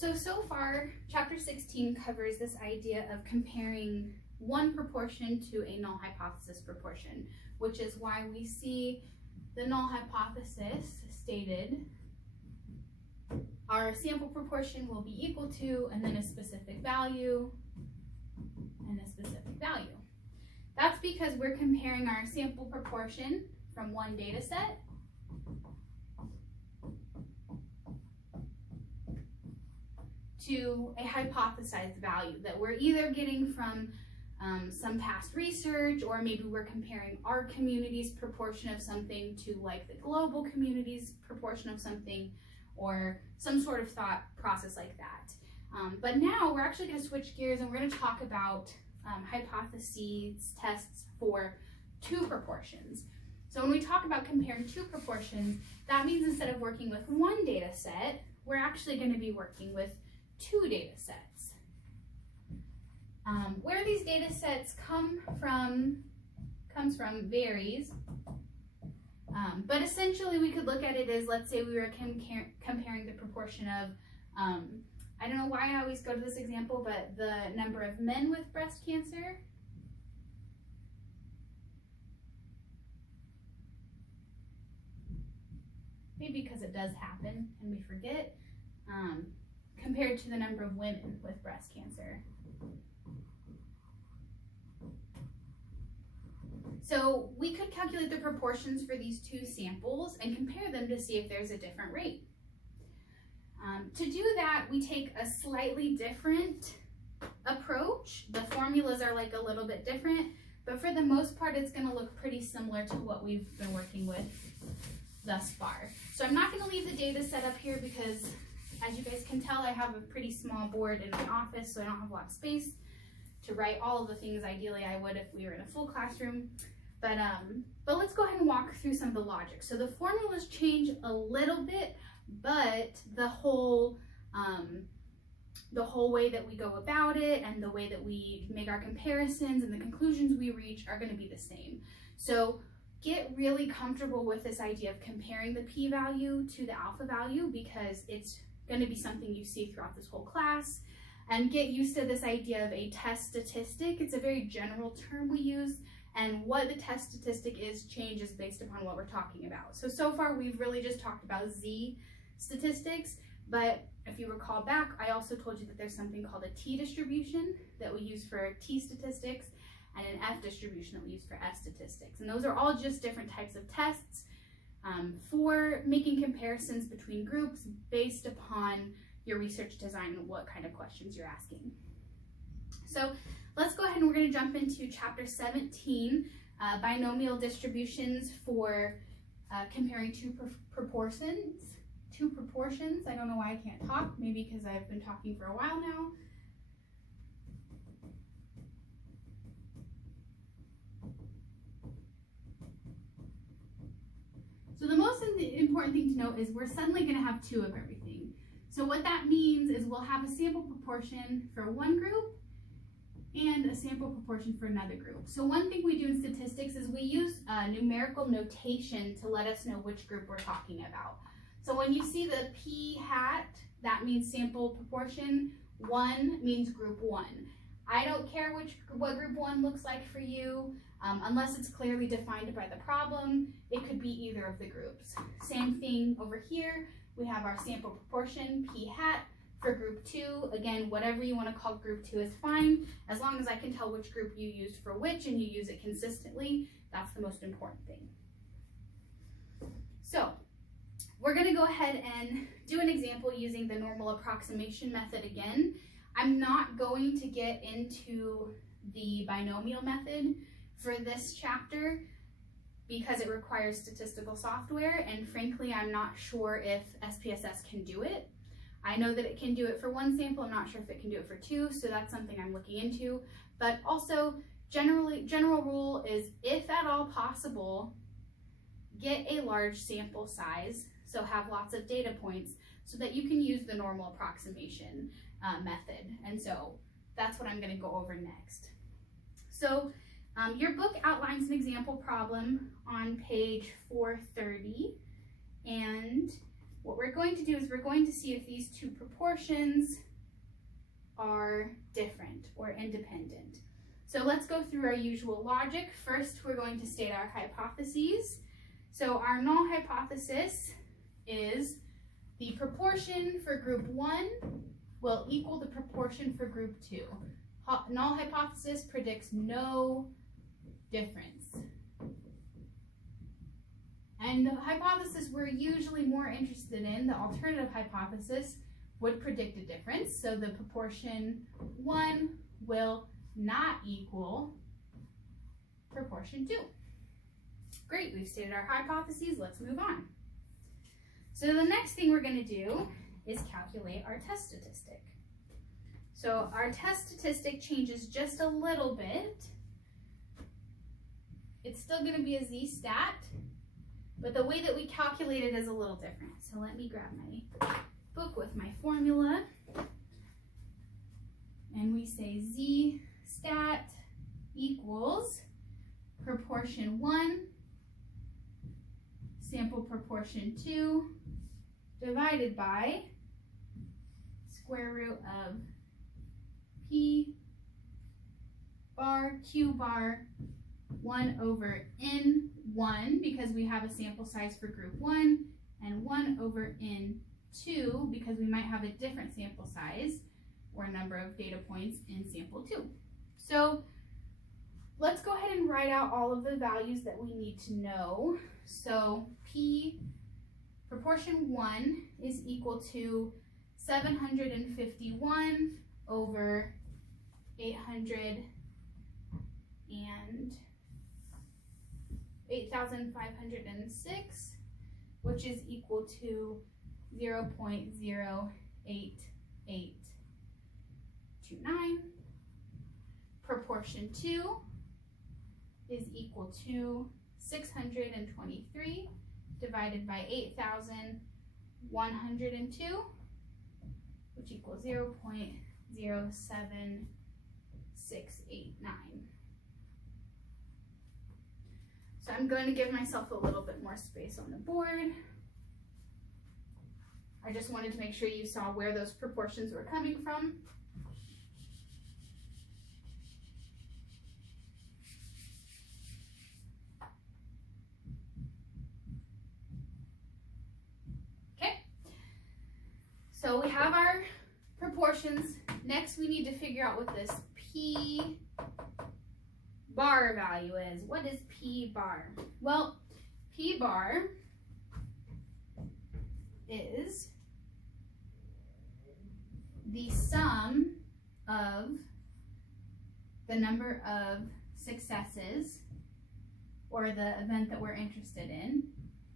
So far, chapter 16 covers this idea of comparing one proportion to a null hypothesis proportion, which is why we see the null hypothesis stated, our sample proportion will be equal to, and then a specific value, and a specific value. That's because we're comparing our sample proportion from one data set to a hypothesized value that we're either getting from some past research, or maybe we're comparing our community's proportion of something to like the global community's proportion of something, or some sort of thought process like that. But now we're actually going to switch gears and we're going to talk about hypotheses tests for two proportions. So when we talk about comparing two proportions, that means instead of working with one data set, we're actually going to be working with two data sets. Where these data sets comes from varies, but essentially we could look at it as, let's say we were comparing the proportion of, I don't know why I always go to this example, but the number of men with breast cancer maybe because it does happen and we forget, compared to the number of women with breast cancer. So we could calculate the proportions for these two samples and compare them to see if there's a different rate. To do that, we take a slightly different approach. The formulas are like a little bit different, but for the most part, it's going to look pretty similar to what we've been working with thus far. So I'm not going to leave the data set up here because, as you guys can tell, I have a pretty small board in my office, so I don't have a lot of space to write all of the things ideally I would if we were in a full classroom. But let's go ahead and walk through some of the logic. So the formulas change a little bit, but the whole way that we go about it and the way that we make our comparisons and the conclusions we reach are going to be the same. So get really comfortable with this idea of comparing the p-value to the alpha value, because it's going to be something you see throughout this whole class. And get used to this idea of a test statistic. It's a very general term we use, and what the test statistic is changes based upon what we're talking about. So far we've really just talked about Z statistics, but if you recall back, I also told you that there's something called a T distribution that we use for T statistics, and an F distribution that we use for F statistics. And those are all just different types of tests for making comparisons between groups based upon your research design and what kind of questions you're asking. So let's go ahead and we're going to jump into chapter 17, binomial distributions for comparing two proportions. I don't know why I can't talk, maybe because I've been talking for a while now. So the most important thing to note is we're suddenly going to have two of everything. So what that means is we'll have a sample proportion for one group and a sample proportion for another group. So one thing we do in statistics is we use numerical notation to let us know which group we're talking about. So when you see the p hat, that means sample proportion. 1 means group 1. I don't care what group 1 looks like for you, unless it's clearly defined by the problem. It could be either of the groups. Same thing over here. We have our sample proportion, p hat, for group 2. Again, whatever you want to call group 2 is fine, as long as I can tell which group you used for which and you use it consistently. That's the most important thing. So we're going to go ahead and do an example using the normal approximation method again. I'm not going to get into the binomial method for this chapter because it requires statistical software, and frankly, I'm not sure if SPSS can do it. I know that it can do it for one sample. I'm not sure if it can do it for two, so that's something I'm looking into. But also, general rule is, if at all possible, get a large sample size, so have lots of data points, so that you can use the normal approximation method. And so that's what I'm going to go over next. So your book outlines an example problem on page 430, and what we're going to do is we're going to see if these two proportions are different or independent. So let's go through our usual logic. First, we're going to state our hypotheses. So our null hypothesis is the proportion for group 1 will equal the proportion for group 2. Null hypothesis predicts no difference. And the hypothesis we're usually more interested in, the alternative hypothesis, would predict a difference. So the proportion 1 will not equal proportion 2. Great, we've stated our hypotheses, let's move on. So the next thing we're going to do is calculate our test statistic. So our test statistic changes just a little bit. It's still going to be a z-stat, but the way that we calculate it is a little different. So let me grab my book with my formula. And we say z-stat equals proportion 1 sample proportion 2 divided by square root of p bar q bar 1 over n1 because we have a sample size for group 1 and 1 over n2 because we might have a different sample size or number of data points in sample 2. So let's go ahead and write out all of the values that we need to know. So p proportion 1 is equal to 751 over 8,506, which is equal to 0.08829. Proportion 2 is equal to 623 divided by 8,102, which equals 0.07689. So I'm going to give myself a little bit more space on the board. I just wanted to make sure you saw where those proportions were coming from. So we have our proportions. Next, we need to figure out what this p bar value is. What is p bar? Well, p bar is the sum of the number of successes or the event that we're interested in.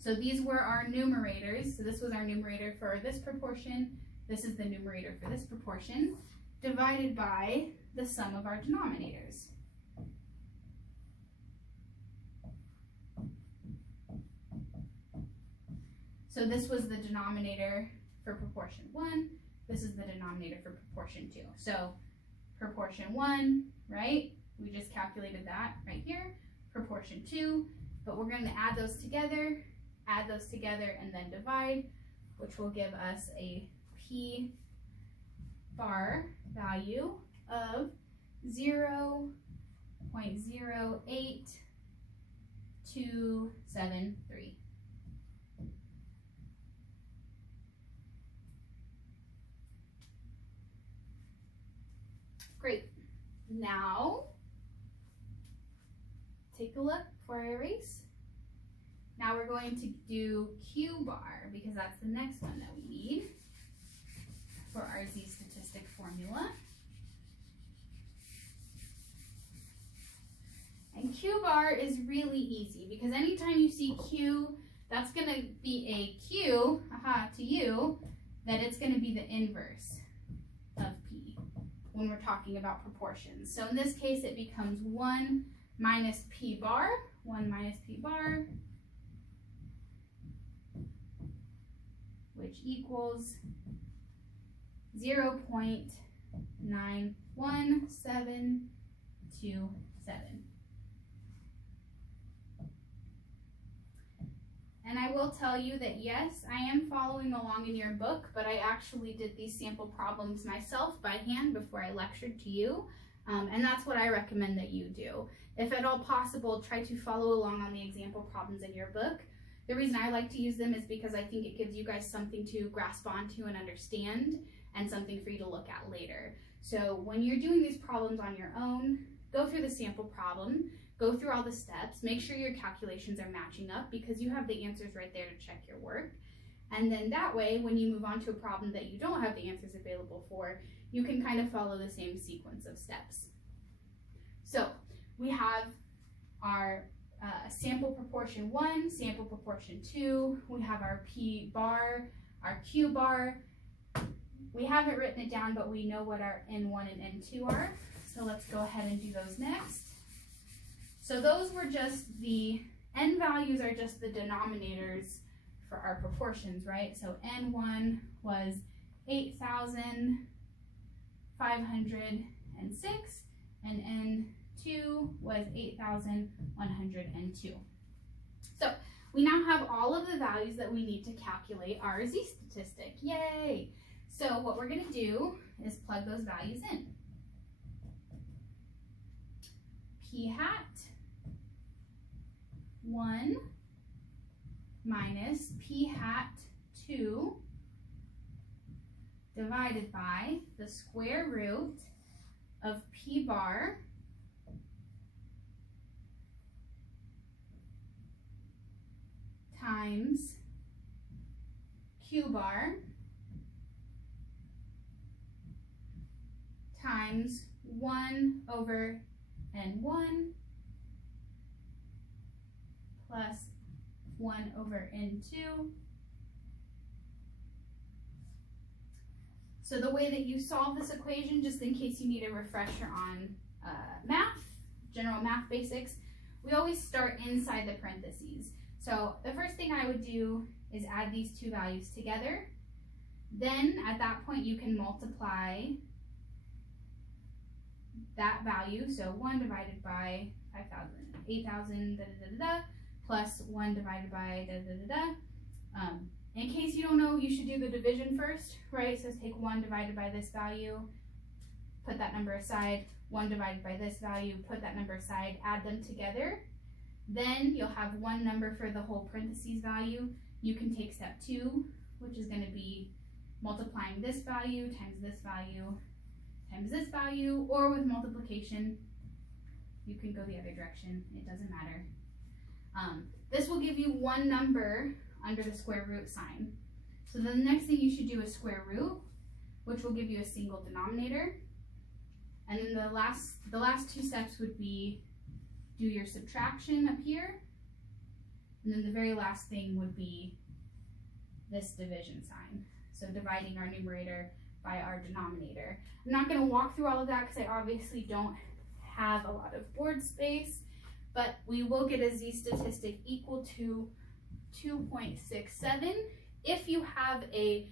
So these were our numerators. So this was our numerator for this proportion. This is the numerator for this proportion, divided by the sum of our denominators. So this was the denominator for proportion 1. This is the denominator for proportion 2. So proportion 1, right? We just calculated that right here. Proportion 2, but we're going to add those together, and then divide, which will give us a p bar value of 0.08273. Great. Now, take a look before I erase. Now we're going to do Q bar because that's the next one that we need for our Z statistic formula. And Q bar is really easy because anytime you see Q, that's going to be a Q, to you, that it's going to be the inverse of P when we're talking about proportions. So in this case, it becomes 1 minus P bar, 1 minus P bar, which equals 0.91727. And I will tell you that yes, I am following along in your book, but I actually did these sample problems myself by hand before I lectured to you. And that's what I recommend that you do. If at all possible, try to follow along on the example problems in your book. The reason I like to use them is because I think it gives you guys something to grasp onto and understand, and something for you to look at later. So when you're doing these problems on your own, go through the sample problem, go through all the steps, make sure your calculations are matching up because you have the answers right there to check your work. And then that way, when you move on to a problem that you don't have the answers available for, you can kind of follow the same sequence of steps. So we have our sample proportion 1, sample proportion 2, we have our P bar, our Q bar. We haven't written it down, but we know what our N1 and N2 are. So let's go ahead and do those next. So those were just the N values are just the denominators for our proportions, right? So N1 was 8,506 and N2 was 8,102. So we now have all of the values that we need to calculate our z-statistic. Yay! So what we're going to do is plug those values in. P hat 1 minus P hat 2 divided by the square root of P bar times Q bar times 1 over N1 plus 1 over N2. So the way that you solve this equation, just in case you need a refresher on math, general math basics, we always start inside the parentheses. So the first thing I would do is add these two values together. Then at that point you can multiply that value, so 1 divided by 8,000 plus 1 divided by In case you don't know, you should do the division first, right? So take 1 divided by this value, put that number aside, 1 divided by this value, put that number aside, add them together. Then you'll have one number for the whole parentheses value. You can take step 2, which is going to be multiplying this value times this value times this value, or with multiplication, you can go the other direction, it doesn't matter. This will give you one number under the square root sign. So then the next thing you should do is square root, which will give you a single denominator. And then the last two steps would be do your subtraction up here. And then the very last thing would be this division sign. So dividing our numerator by our denominator. I'm not going to walk through all of that because I obviously don't have a lot of board space, but we will get a z-statistic equal to 2.67. If you have a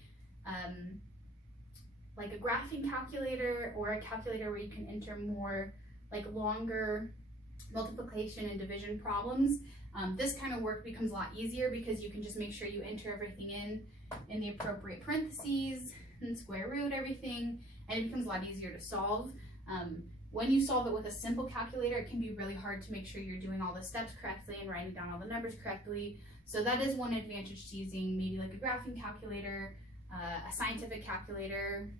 like a graphing calculator or a calculator where you can enter more like longer multiplication and division problems, this kind of work becomes a lot easier because you can just make sure you enter everything in the appropriate parentheses and square root everything, and it becomes a lot easier to solve. When you solve it with a simple calculator, it can be really hard to make sure you're doing all the steps correctly and writing down all the numbers correctly. So that is one advantage to using maybe like a graphing calculator, a scientific calculator,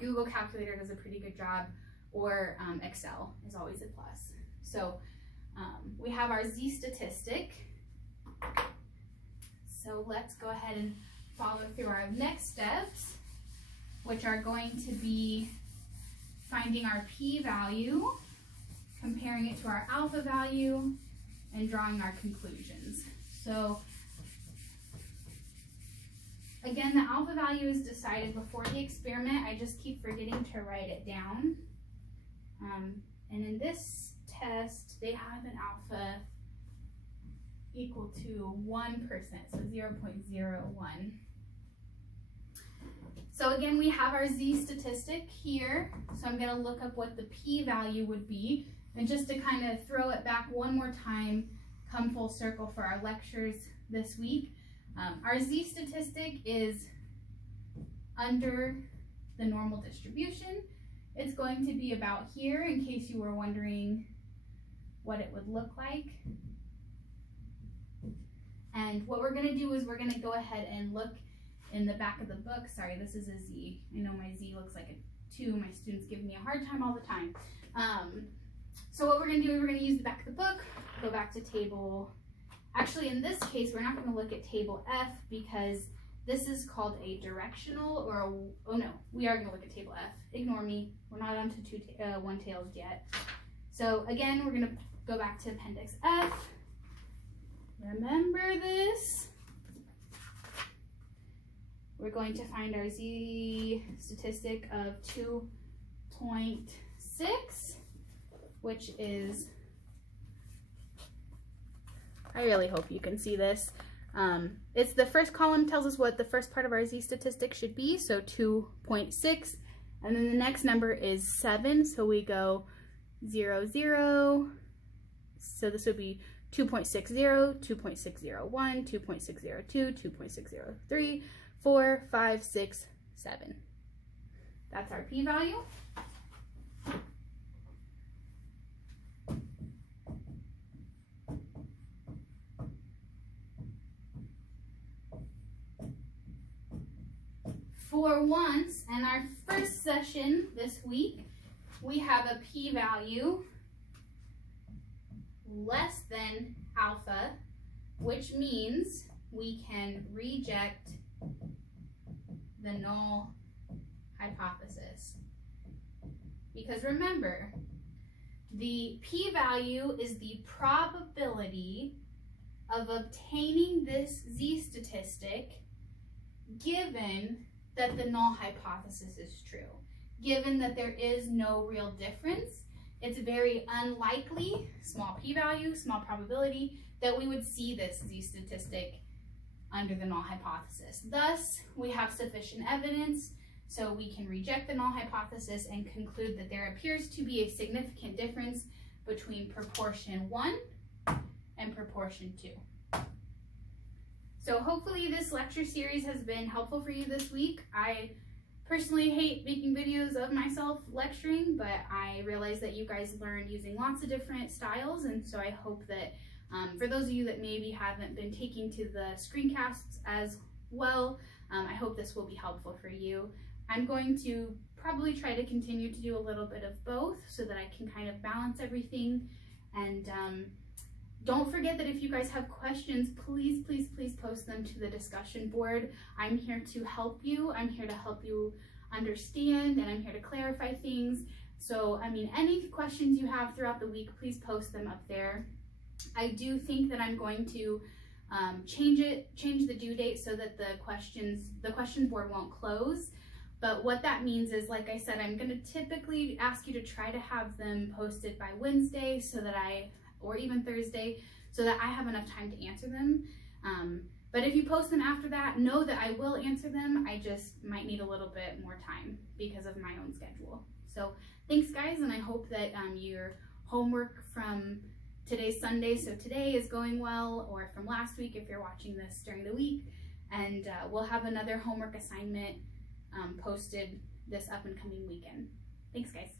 Google calculator does a pretty good job, or Excel is always a plus. So we have our z-statistic. So let's go ahead and follow through our next steps, which are going to be finding our p-value, comparing it to our alpha value, and drawing our conclusions. So again, the alpha value is decided before the experiment. I just keep forgetting to write it down. And in this test, they have an alpha equal to 1%, so 0.01. So again, we have our z-statistic here. So I'm going to look up what the p-value would be. And just to kind of throw it back one more time, come full circle for our lectures, this week. Our Z statistic is under the normal distribution. It's going to be about here, in case you were wondering what it would look like. And what we're going to do is we're going to go ahead and look in the back of the book. Sorry, this is a Z. I know my Z looks like a 2. My students give me a hard time all the time. So what we're going to do is we're going to use the back of the book, go back to table. Actually, in this case, we're not going to look at table F because this is called a directional, or a, oh no, we are going to look at table F. Ignore me. We're not on to one-tailed yet. So again, we're going to go back to Appendix F. Remember this. We're going to find our Z statistic of 2.6, which is, I really hope you can see this. It's the first column tells us what the first part of our Z statistic should be, so 2.6, and then the next number is 7, so we go 0, 0, so this would be 2.60, 2.601, 2.602, 2.603, 4, 5, 6, 7. That's our p-value. For once, in our first session this week, we have a p-value less than alpha, which means we can reject the null hypothesis. Because remember, the p-value is the probability of obtaining this Z statistic given that the null hypothesis is true. Given that there is no real difference, it's very unlikely, small p-value, small probability, that we would see this Z statistic under the null hypothesis. Thus, we have sufficient evidence so we can reject the null hypothesis and conclude that there appears to be a significant difference between proportion 1 and proportion 2. So hopefully this lecture series has been helpful for you this week. I personally hate making videos of myself lecturing, but I realize that you guys learn using lots of different styles, and so I hope that for those of you that maybe haven't been taking to the screencasts as well, I hope this will be helpful for you. I'm going to probably try to continue to do a little bit of both so that I can kind of balance everything. And don't forget that if you guys have questions, please, please, please post them to the discussion board. I'm here to help you. I'm here to help you understand, and I'm here to clarify things. So, I mean, any questions you have throughout the week, please post them up there. I do think that I'm going to change the due date so that the question board won't close. But what that means is, like I said, I'm going to typically ask you to try to have them posted by Wednesday so that or even Thursday, so that I have enough time to answer them. But if you post them after that, know that I will answer them. I just might need a little bit more time because of my own schedule. So thanks guys, and I hope that your homework from today's Sunday, so today, is going well, or from last week if you're watching this during the week. And we'll have another homework assignment posted this up and coming weekend. Thanks guys.